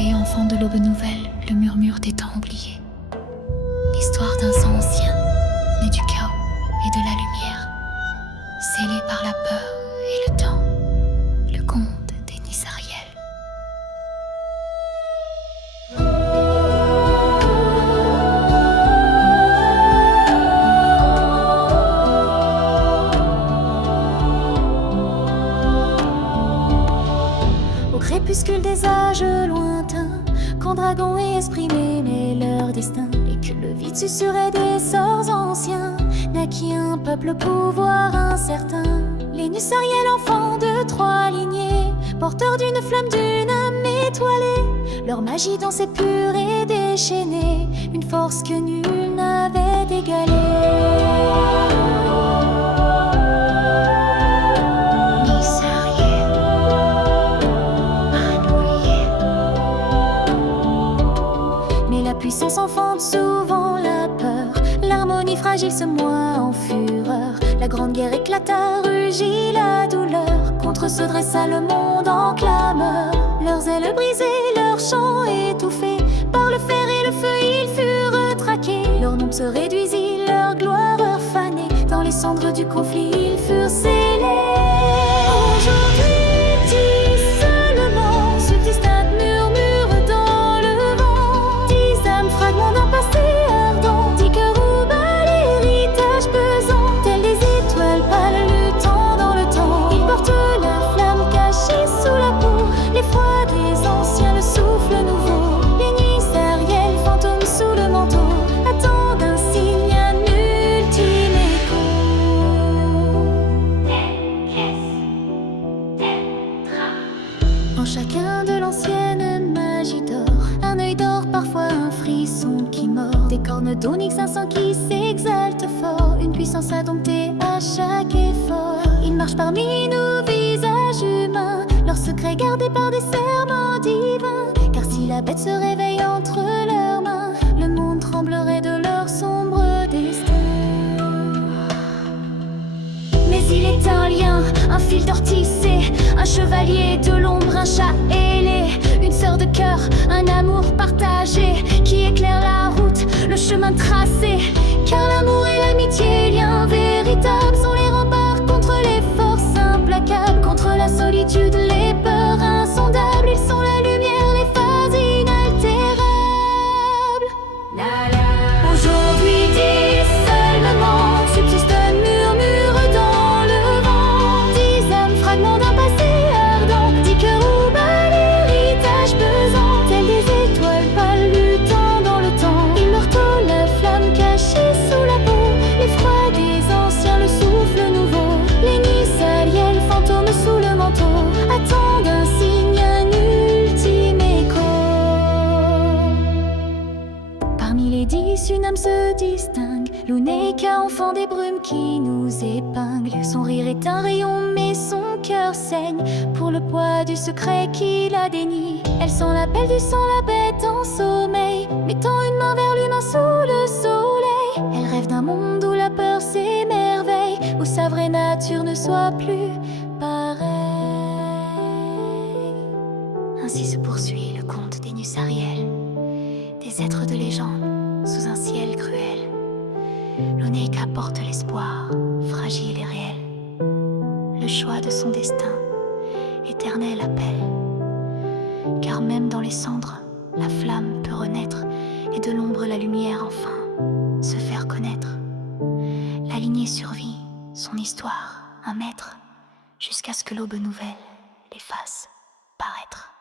Fée, enfant de l'aube nouvelle, le murmure des temps oubliés. L'histoire d'un sang ancien, né du chaos et de la lumière, scellé par la peur et le temps, le conte des Nisariel. Au crépuscule des âges lointains, quand dragons et esprits mêlaient leur destin, et que le vide susurrait des sorts anciens, naquit un peuple au pouvoir incertain. Les Nisariel, enfants de trois lignées, porteurs d'une flamme, d'une âme étoilée. Leur magie dansait pure et déchaînée, une force que nul n'avait égalée. Puissance enfante souvent la peur, l'harmonie fragile se moie en fureur. La grande guerre éclata, rugit la douleur, contre se dressa le monde en clameur. Leurs ailes brisées, leurs chants étouffés, par le fer et le feu ils furent traqués. Leur nombre se réduisit, leur gloire fanée, dans les cendres du conflit ils furent scellés. Aujourd'hui en chacun de l'ancienne magie d'or, un œil d'or, parfois un frisson qui mord, des cornes d'onyx, un sang qui s'exalte fort, une puissance à dompter à chaque effort. Ils marchent parmi nos visages humains, leurs secrets gardés par des serments divins, car si la bête se réveille entre leurs mains, le monde tremblerait de leur sombre destin. Mais il est un lien, un fil d'or tissé, un chevalier de l'ombre, un chat ailé, une sœur de cœur, un amour partagé, qui éclaire la route, le chemin tracé. Car l'amour et l'amitié, liens véritables, sont les remparts contre les forces implacables, contre la solitude, les peurs insondables. Ils sont la lumière, les phases inaltérables. Aujourd'hui, dix seuls moments subsistent un murmure dans le vent, 10 âmes, fragments d'un passé ardent, 10 cœurs où bat l'héritage pesant, tels des étoiles pâles luttant dans le temps. Immortaux, la flamme cachée sous la peau, l'effroi des anciens, le souffle nouveau. Les Nisariel, fantômes sous le manteau, attendent un signe, un ultime écho. Parmi les 10, une âme se distingue, Luneka, enfant des brumes qui nous épingle. Son rire est un rayon mais son cœur saigne, pour le poids du secret qui la dénie. Elle sent l'appel du sang, la bête en sommeil, mettant une main vers l'humain sous le soleil. Elle rêve d'un monde où la peur s'émerveille, où sa vraie nature ne soit plus pareille. Ainsi se poursuit le conte des Nisariel, des êtres de légende sous un ciel cruel. Luneka porte l'espoir, fragile et réel, le choix de son destin, éternel appel. Car même dans les cendres, la flamme peut renaître, et de l'ombre la lumière enfin se faire connaître. La lignée survit, son histoire, un maître, jusqu'à ce que l'aube nouvelle les fasse paraître.